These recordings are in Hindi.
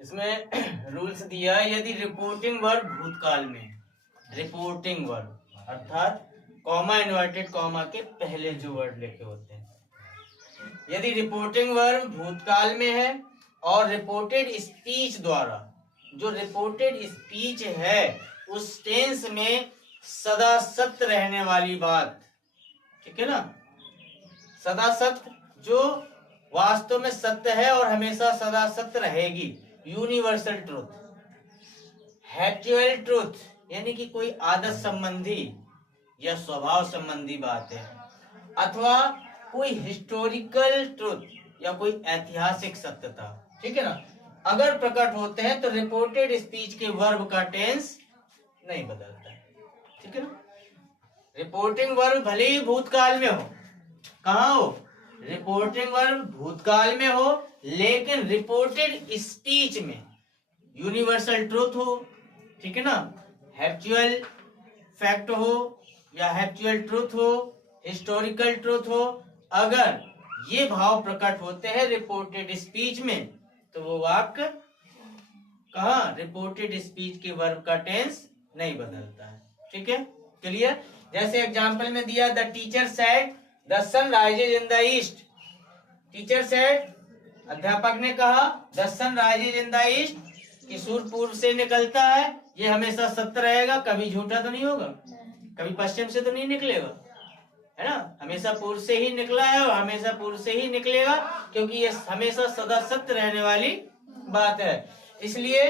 इसमें रूल्स दिया है, यदि रिपोर्टिंग वर्ब भूतकाल में, रिपोर्टिंग वर्ब अर्थात कॉमा इन्वर्टेड कॉमा के पहले जो वर्ड लिखे होते हैं, यदि रिपोर्टिंग वर्ब भूतकाल में है और रिपोर्टेड स्पीच द्वारा, जो रिपोर्टेड स्पीच है उस टेंस में सदा सत्य रहने वाली बात, ठीक है ना, सदा सत्य जो वास्तव में सत्य है और हमेशा सदा सत्य रहेगी, यूनिवर्सल ट्रूथ, हैप्चुअल ट्रूथ यानी कि कोई आदत संबंधी या स्वभाव संबंधी बात है, अथवा कोई हिस्टोरिकल ट्रूथ या कोई ऐतिहासिक सत्यता, ठीक है ना, अगर प्रकट होते हैं तो रिपोर्टेड स्पीच के वर्ब का टेंस नहीं बदलता है, ठीक है ना। रिपोर्टिंग वर्ब भले ही भूतकाल में हो, कहाँ हो, रिपोर्टिंग वर्ब भूतकाल में हो, लेकिन रिपोर्टेड स्पीच में यूनिवर्सल ट्रूथ हो, ठीक है ना, हैप्चुअल फैक्ट हो या हैप्चुअल ट्रूथ हो, हिस्टोरिकल ट्रूथ हो, अगर ये भाव प्रकट होते हैं रिपोर्टेड स्पीच में तो वो वाक्य कहाँ, रिपोर्टेड स्पीच के वर्ब का टेंस नहीं बदलता है, ठीक है, क्लियर। जैसे एग्जांपल में दिया, the teacher said the sun rises in the east, teacher said अध्यापक ने कहा, the sun rises in the east कि सूर्य पूर्व से निकलता है, ये हमेशा सत्य रहेगा, कभी झूठा तो नहीं होगा, कभी पश्चिम से तो नहीं निकलेगा, है ना, हमेशा पूर्व से ही निकला है और हमेशा पूर्व से ही निकलेगा, क्योंकि ये हमेशा सदा सत्य रहने वाली बात है, इसलिए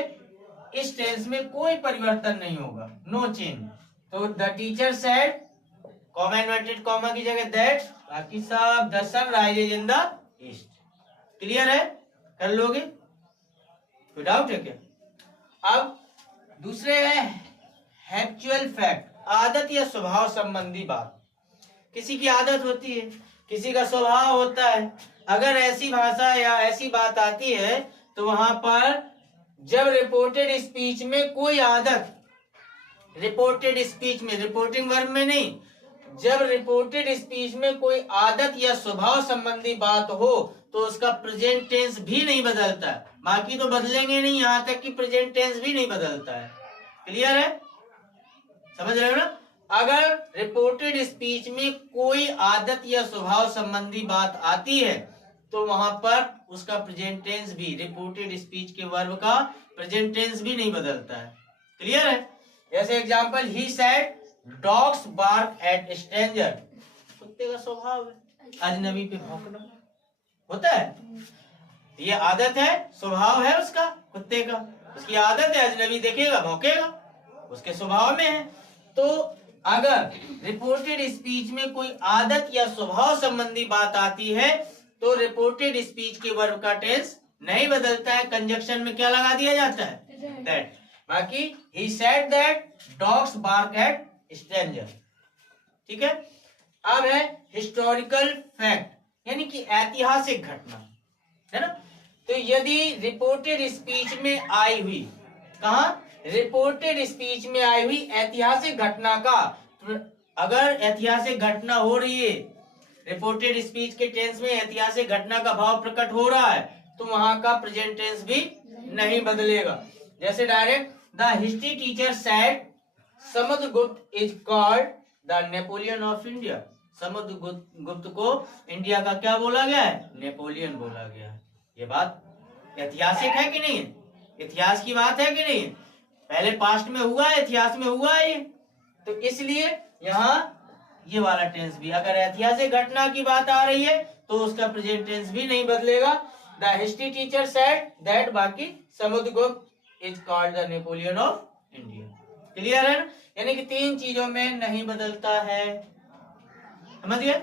इस टेंस में कोई परिवर्तन नहीं होगा, नो चेंज। तो the teacher said comma inverted comma की जगह दैट, बाकी सब the sun rises in the east, clear है, कर लोगे, कोई डाउट है क्या। अब दूसरे है हैप्चुअल फैक्ट, आदत या स्वभाव संबंधी बात, किसी की आदत होती है, किसी का स्वभाव होता है, अगर ऐसी भाषा या ऐसी बात आती है तो वहां पर जब रिपोर्टेड स्पीच में कोई आदत, रिपोर्टेड स्पीच में, रिपोर्टिंग वर्ब में नहीं, जब रिपोर्टेड स्पीच में कोई आदत या स्वभाव संबंधी बात हो तो उसका प्रेजेंट टेंस भी नहीं बदलता है, बाकी तो बदलेंगे नहीं, यहां तक कि प्रेजेंट टेंस भी नहीं बदलता है, क्लियर है, समझ रहे हो ना। अगर रिपोर्टेड स्पीच में कोई आदत या स्वभाव संबंधी बात आती है तो वहां पर उसका प्रेजेंट टेंस भी, रिपोर्टेड स्पीच के वर्ब का प्रेजेंट टेंस भी नहीं बदलता है, क्लियर है। जैसे example, he said dogs bark at stranger, कुत्ते का स्वभाव है अजनबी पे भौंकना, होता है, ये आदत है, स्वभाव है उसका, कुत्ते का, उसकी आदत है, अजनबी देखेगा भौंकेगा, उसके स्वभाव में है। तो अगर रिपोर्टेड स्पीच में कोई आदत या स्वभाव संबंधी बात आती है तो रिपोर्टेड स्पीच के वर्ब का टेंस नहीं बदलता है, कंजक्शन में क्या लगा दिया जाता है, दैट। बाकी he said that dogs bark at stranger, ठीक है। अब है हिस्टोरिकल फैक्ट, यानी कि ऐतिहासिक घटना, है ना। तो यदि रिपोर्टेड स्पीच में आई हुई, कहा, रिपोर्टेड स्पीच में आई हुई ऐतिहासिक घटना का, अगर ऐतिहासिक घटना हो रही है, रिपोर्टेड स्पीच के टेंस में ऐतिहासिक घटना का भाव प्रकट हो रहा है तो वहां का प्रेजेंट टेंस भी नहीं बदलेगा। जैसे direct, the history teacher said Samudragupta is called the Napoleon of India, Samudragupta को इंडिया का क्या बोला गया है, नेपोलियन बोला गया है। ये बात ऐतिहासिक है कि नहीं, इतिहास की बात है कि नहीं, पहले पास्ट में हुआ है, इतिहास में हुआ है ये, तो इसलिए यहाँ ये वाला टेंस भी, अगर ऐतिहासिक घटना की बात आ रही है तो उसका प्रेजेंट टेंस भी नहीं बदलेगा, the history teacher said that, बाकी Samudragupta is called the Napoleon of India, clear है ना। यानी कि तीन चीजों में नहीं बदलता है, समझ गए।